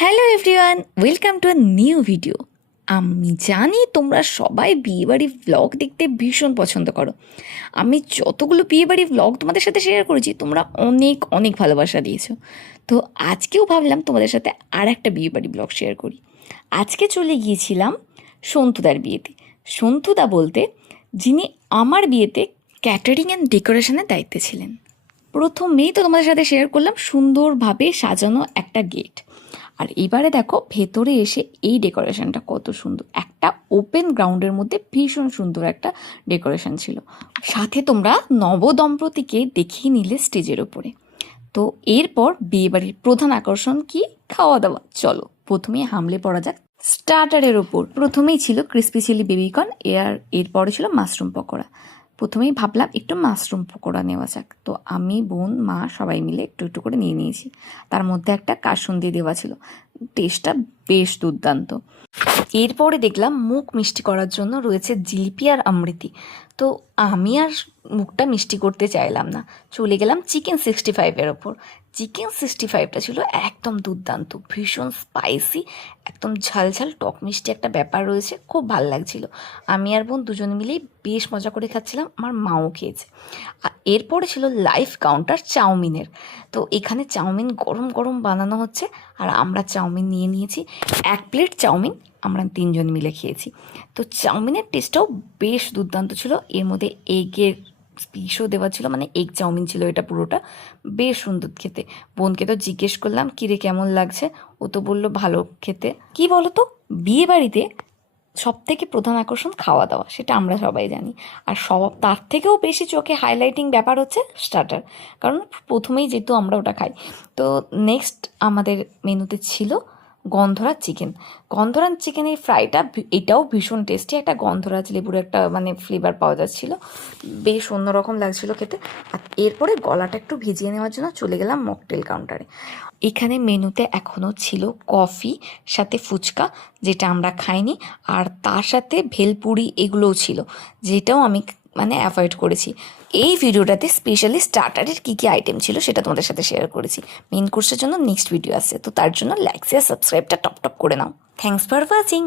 Hello everyone, welcome to a new video. আমি জানি তোমরা সবাই বিয়েবাড়ির ভ্লগ দেখতে ভীষণ পছন্দ করো। আমি যতগুলো বিয়েবাড়ির ভ্লগ তোমাদের সাথে শেয়ার করেছি তোমরা অনেক অনেক ভালোবাসা দিয়েছো। তো আজকেও ভাবলাম তোমাদের সাথে আর একটা বিয়েবাড়ি ব্লগ শেয়ার করি। আজকে চলে গিয়েছিলাম সন্তুদার বিয়েতে। সন্তুদা বলতে যিনি আমার বিয়েতে ক্যাটারিং অ্যান্ড ডেকোরেশনের দায়িত্বে ছিলেন। প্রথমেই তো তোমাদের সাথে শেয়ার করলাম সুন্দরভাবে সাজানো একটা গেট। আর এবারে দেখো ভেতরে এসে এই ডেকোরেশনটা কত সুন্দর, একটা ওপেন গ্রাউন্ডের মধ্যে ভীষণ সুন্দর একটা ডেকোরেশন ছিল। সাথে তোমরা নবদম্পতিকে দেখিয়ে নিলে স্টেজের ওপরে। তো এরপর বিয়েবাড়ির প্রধান আকর্ষণ কি? খাওয়া দাওয়া। চলো প্রথমেই হামলে পড়া যাক স্টার্টারের ওপর। প্রথমেই ছিল ক্রিসপি চিলি বেবিকর্ন, এরপরে ছিল মাশরুম পকোড়া। প্রথমেই ভাবলাম একটু মাশরুম পকোড়া নেওয়া যাক, তো আমি, বোন, মা সবাই মিলে একটু একটু করে নিয়ে নিয়েছি। তার মধ্যে একটা কাসুন্দি দেওয়া ছিল, টেস্টটা বেশ দুর্দান্ত। এরপরে দেখলাম মুখ মিষ্টি করার জন্য রয়েছে জিলিপি আর অমৃতি। তো আমি আর মুখটা মিষ্টি করতে চাইলাম না, চলে গেলাম চিকেন 65-এর ওপর। চিকেন 65টা ছিল একদম দুর্দান্ত, ভীষণ স্পাইসি, একদম ঝালঝাল টক মিষ্টি একটা ব্যাপার রয়েছে, খুব ভাল লাগছিল। আমি আর বোন দুজনে মিলেই বেশ মজা করে খাচ্ছিলাম, আমার মাও খেয়েছে। আর এরপরে ছিল লাইভ কাউন্টার চাউমিনের। তো এখানে চাউমিন গরম গরম বানানো হচ্ছে, আর আমরা চাউমিন নিয়ে নিয়েছি। 1 প্লেট চাউমিন আমরা 3জন মিলে খেয়েছি। তো চাউমিনের টেস্টটাও বেশ দুর্দান্ত ছিল, এর মধ্যে এগের পিসও দেওয়া ছিল, মানে এগ চাউমিন ছিল এটা পুরোটা, বেশ সুন্দর খেতে। বোনকে তো জিজ্ঞেস করলাম কিরে কেমন লাগছে, ও তো বললো ভালো খেতে। কি বলো তো, বিয়ে বাড়িতে সব থেকে প্রধান আকর্ষণ খাওয়া দাওয়া, সেটা আমরা সবাই জানি। আর তার থেকেও বেশি চোখে হাইলাইটিং ব্যাপার হচ্ছে স্টার্টার, কারণ প্রথমেই যেহেতু আমরা ওটা খাই। তো নেক্সট আমাদের মেনুতে ছিল গন্ধরাজ চিকেন। গন্ধরাজ চিকেনের ফ্রাইটা এটাও ভীষণ টেস্টি, একটা গন্ধরাজ লেবুর একটা মানে ফ্লেভার পাওয়া যাচ্ছিলো, বেশ অন্যরকম লাগছিল খেতে। আর এরপরে গলাটা একটু ভিজিয়ে নেওয়ার জন্য চলে গেলাম মকটেল কাউন্টারে। এখানে মেনুতে এখনও ছিল কফি সাথে ফুচকা, যেটা আমরা খাইনি, আর তার সাথে ভেলপুরি এগুলোও ছিল, যেটাও আমি মানে অ্যাভয়েড করেছি। এই ভিডিওটাতে স্পেশালি স্টার্টারের কী কী আইটেম ছিল সেটা তোমাদের সাথে শেয়ার করেছি। মেন কোর্সের জন্য নেক্সট ভিডিও আসছে, তো তার জন্য লাইক শেয়ার সাবস্ক্রাইবটা টপ টপ করে নাও। Thanks for watching.